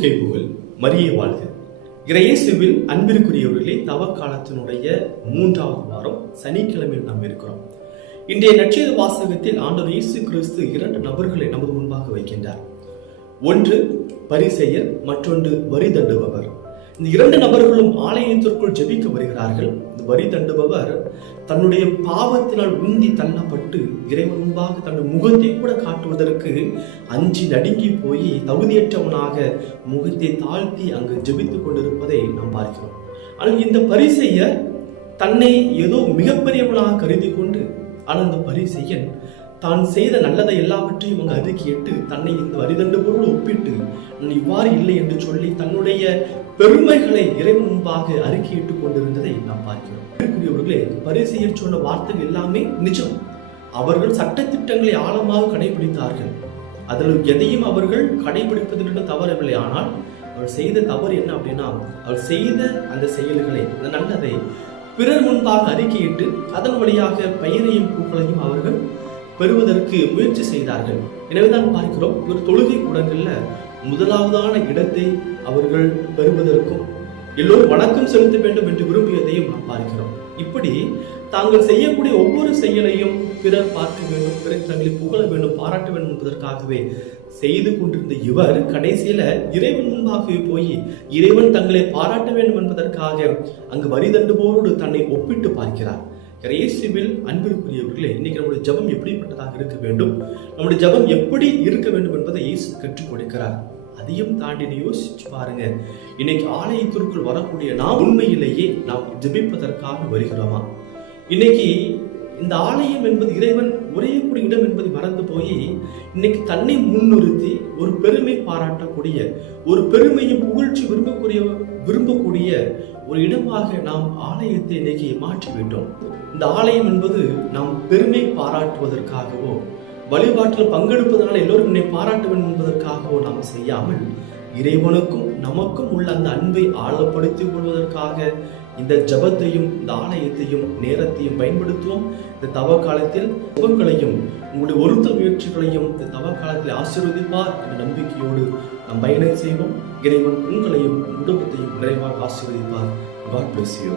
கிறிஸ்துவுக்கே புகழ், மரியே வாழ்க. இயேசுவில் அன்பிற்குரியவர்களே, தவக்காலத்தினுடைய 3வது வாரம் சனிக்கிழமையில் நாம் இருக்கிறோம். இன்றைய நற்செய்தி வாசகத்தில் ஆண்டவர் இயேசு கிறிஸ்து 2 நபர்களை நமது முன்பாக வைக்கின்றார். ஒன்று பரிசேயர், மற்றொன்று வரி தண்டுபவர். இந்த 2 நபர்களும் ஆலயத்திற்குள் ஜெபிக்க வருகிறார்கள். இந்த வரி தண்டுபவர் தன்னுடைய பாவத்தினால் உந்தி தள்ளப்பட்டு இறைவன் முன்பாக தன்னுடைய முகத்தை கூட காட்டுவதற்கு அஞ்சி நடுங்கி போய் தகுதியற்றவனாக முகத்தை தாழ்த்தி அங்கு ஜெபித்துக் கொண்டிருப்பதை நாம் பார்க்கிறோம். ஆனால் இந்த பரிசேயர் தன்னை ஏதோ மிகப்பெரியவனாக கருதி கொண்டு, ஆனால் இந்த பரிசேயன் தான் செய்த நல்லதை எல்லாவற்றையும் அங்கு அறிக்கையிட்டு தன்னை இந்த வரிதண்டுபவரோடு ஒப்பிட்டு இவ்வாறு இல்லை என்று சொல்லி தன்னுடைய பெருமைகளை இறைவன் முன்பாக அறிக்கையிட்டுக் கொண்டிருந்ததை நாம் பார்க்கிறோம். பரிசேயர் சொன்ன வார்த்தைகள் எல்லாமே நிஜம். அவர்கள் சட்டத்திட்டங்களை ஆழமாக கடைபிடித்தார்கள். அதில் எதையும் அவர்கள் கடைபிடிப்பதற்கு தவறவில்லை. ஆனால் அவர் செய்த தவறு என்ன அப்படின்னா, அவர் செய்த அந்த செயல்களை, அந்த நல்லதை பிறர் முன்பாக அறிக்கையிட்டு அதன் வழியாக பெயரையும் புகழையும் அவர்கள் பெறுவதற்கு முயற்சி செய்தார்கள். எனவேதான் பார்க்கிறோம், ஒரு தொழுகை கூடங்கள்ல முதலாவதான இடத்தை அவர்கள் பெறுவதற்கும் எல்லோரும் வணக்கம் செலுத்த வேண்டும் என்று விரும்பியதையும் நாம் பார்க்கிறோம். இப்படி தாங்கள் செய்யக்கூடிய ஒவ்வொரு செயலையும் பிறர் பார்க்க வேண்டும், பிறர் தங்களை புகழ வேண்டும், பாராட்ட வேண்டும் என்பதற்காகவே செய்து கொண்டிருந்த இவர் கடைசியில இறைவன் முன்பாகவே போய் இறைவன் தங்களை பாராட்ட வேண்டும் என்பதற்காக அங்கு வரி தண்டுபவரோடு தன்னை ஒப்பிட்டு பார்க்கிறார். இயேசுவில் அன்பிற்குரியவர்களே, இன்னைக்கு நம்முடைய ஜெபம் எப்படிப்பட்டதாக இருக்க வேண்டும், நம்முடைய ஜெபம் எப்படி இருக்க வேண்டும் என்பதை இயேசு கற்றுக் கொடுக்கிறார். அதையும் தாண்டி யோசிச்சு பாருங்க, இன்னைக்கு ஆலயத்திற்குள் வரக்கூடிய நாம் உண்மையிலேயே நாம் ஜெபிப்பதற்காக வருகிறோமா? இன்னைக்கு இந்த ஆலயம் என்பது இறைவன் உரையக்கூடிய இடம் என்பதை மறந்து போய் இன்னைக்கு தன்னை முன்னிறுத்தி ஒரு பெருமை பாராட்டக்கூடிய, ஒரு பெருமையும் புகழ்ச்சி விரும்பக்கூடிய ஒரு இடமாக நாம் ஆலயத்தை இன்னைக்கு மாற்றிவிட்டோம். இந்த ஆலயம் என்பது நாம் பெருமை பாராட்டுவதற்காகவோ, வழிபாட்டில் பங்கெடுப்பதனால எல்லோரும் என்னை பாராட்ட வேண்டும் என்பதற்காகவோ நாம் செய்யாமல், இறைவனுக்கும் நமக்கும் உள்ள அந்த அன்பை ஆழப்படுத்திக் கொள்வதற்காக இந்த ஜபத்தையும் இந்த ஆலயத்தையும் நேரத்தையும் பயன்படுத்துவோம். இந்த தவ காலத்தில் உங்களையும் உங்களுடைய ஒருத்த முயற்சிகளையும் இந்த தவ காலத்தில் ஆசீர்வதிப்பார் என்ற நம்பிக்கையோடு நாம் பயணம் செய்வோம். இறைவன் உங்களையும் குடும்பத்தையும் நிறைவாக ஆசீர்வதிப்பார். God bless you.